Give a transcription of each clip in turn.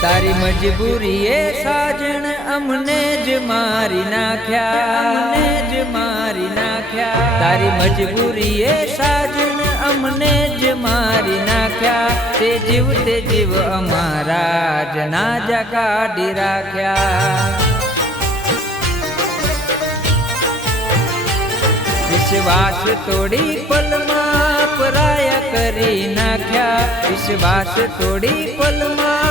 તારી મજબૂરી એ સાજણ અમને જ મારી નાખ્યા અમને જ મારી નાખ્યા તારી મજબૂરી એ સાજણ અમને જ મારી નાખ્યા તે જીવ તે જીવ અમારા જનાજા કાઢી રાખ્યા વિશ્વાસ તોડી પલમાં પરાયા કરી નાખ્યા વિશ્વાસ તોડી પલમાં પરાયા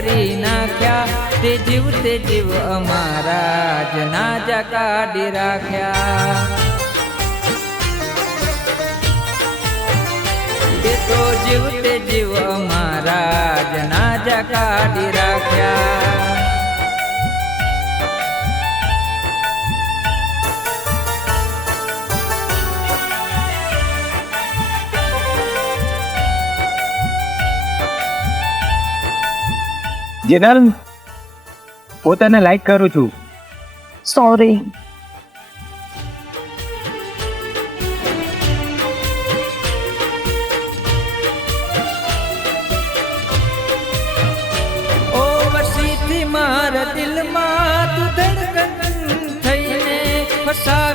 કરી નાખ્યા. તે જીવ તે જીવ અમારા જનાજા કાઢી રાખ્યા. તે તો જીવ તે જીવ અમારા જના જા કાઢી રાખ્યા. જેનલ પોતાને લાઈક કરું છું સોરી ઓ વસીથી મારા દિલમાં તું ધડકન થઈને ફસાવ્યો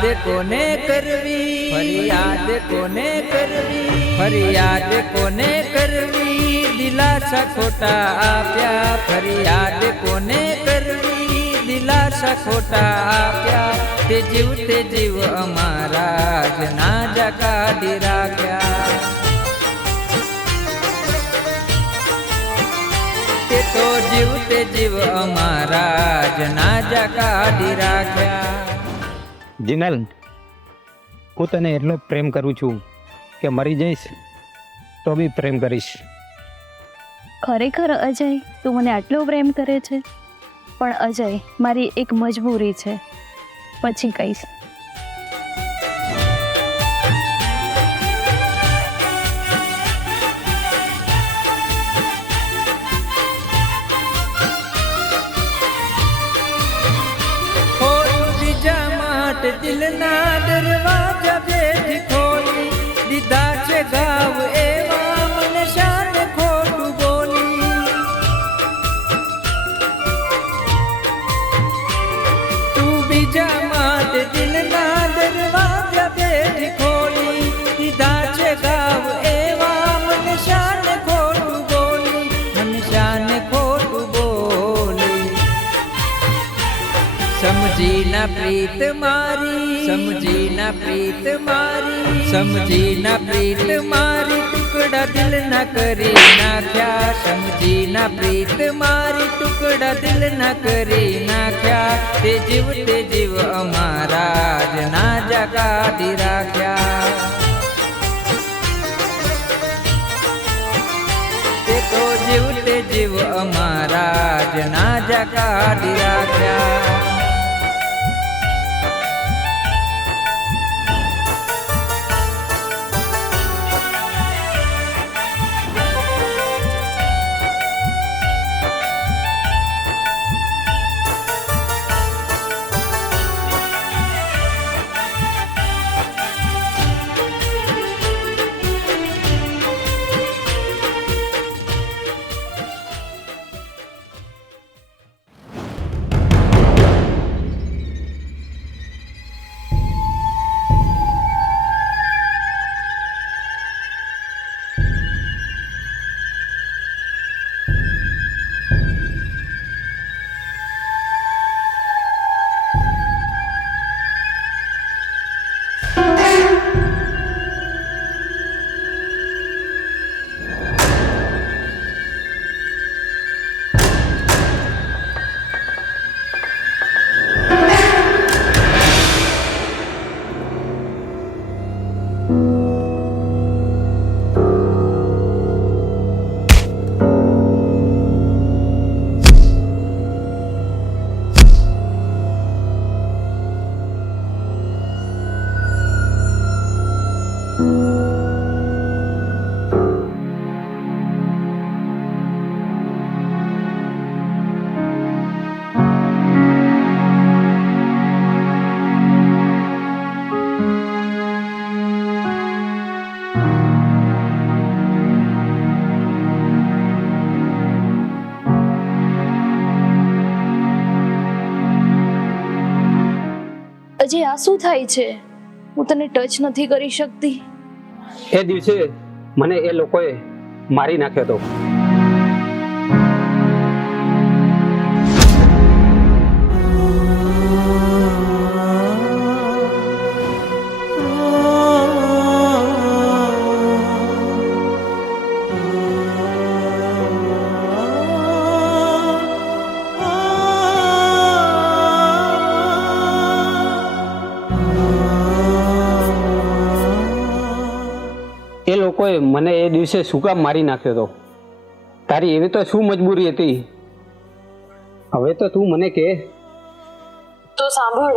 ફરિયાદ કોને કરવી? ફરિયાદ કોને કરવી? ફરિયાદ કોને કરવી? દિલાસા ખોટા આપ્યા. ફરિયાદ કોને કરવી? દિલાસા ખોટા આપ્યા. તે જીવ તે જીવ અમારા ના કાઢી રાખ્યા. તે તો જીવ તે જીવ અમારા ના કાઢી રાખ્યા. જીનલ, હું તને એટલો પ્રેમ કરું છું કે મરી જઈશ તો બી પ્રેમ કરીશ. ખરેખર અજય, તું મને આટલો પ્રેમ કરે છે? પણ અજય, મારી એક મજબૂરી છે. પછી કહીશ. માટે દિલના દરવાજા બેઠી ખોલી દીધા છે ગાવ એવા ना प्रीत मारी। समझी ना प्रीत मारी। समझी ना प्रीत मारी। टुकड़ा दिल न करे ना क्या। समझी ना प्रीत मारी। टुकड़ा दिल न करे ना क्या। ते जीव ते जीव हमारा ना जगा दिरा क्या। तो जीवते जीव अमारा। ना जगा दिया क्या। અજય આ શું થાય છે? હું તને ટચ નથી કરી શકતી. એ દિવસે મને એ લોકોએ મારી નાખ્યો હતો. લોકોએ મને એ દિવસે શું કામ મારી નાખ્યો હતો તારી એવી તો શું મજબૂરી હતી? હવે તો તું મને કે. તો સાંભળ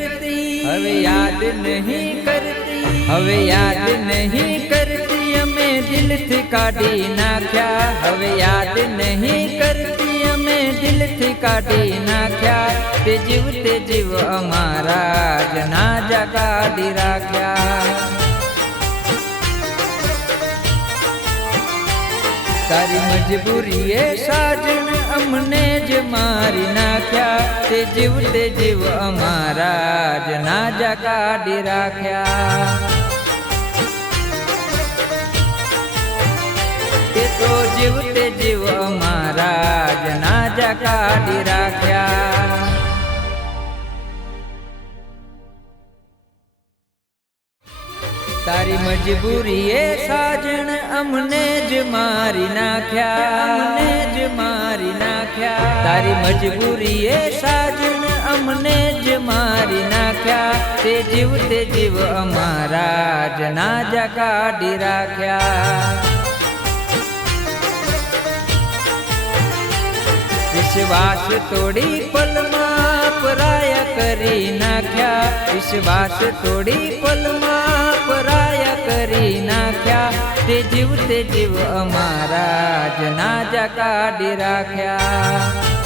હવે યાદ નહીં કરતી હવે યાદ નહીં કરતી અમે દિલથી કાઢી નાખ્યા હવે યાદ નહીં કરતી અમે દિલથી કાઢી નાખ્યા તે જીવ તે જીવ અમારા જ ના જગાડી રાખ્યા તારી મજબૂરી એ સાજન અમને જ મારી નાખ્યા, તે જીવ તે જીવ અમારા જ ના જા કાઢી રાખ્યા. તે તો જીવ તે જીવ અમારા જ ના જા કાઢી રાખ્યા. તારી મજબૂરી એ સાજણ અમને જ મારી નાખ્યા અમને જ મારી નાખ્યા તારી મજબૂરી એ સાજણ અમને જ મારી નાખ્યા તે જીવ તે જીવ અમારા જ ના જા કાઢી રાખ્યા વિશ્વાસ તોડી પલમાં પરાયા કરી નાખ્યા. વિશ્વાસ તોડી પલમાં પરાયા કરી નાખ્યા. તે જીવ તે જીવ અમારા જનાજા કાઢી રાખ્યા.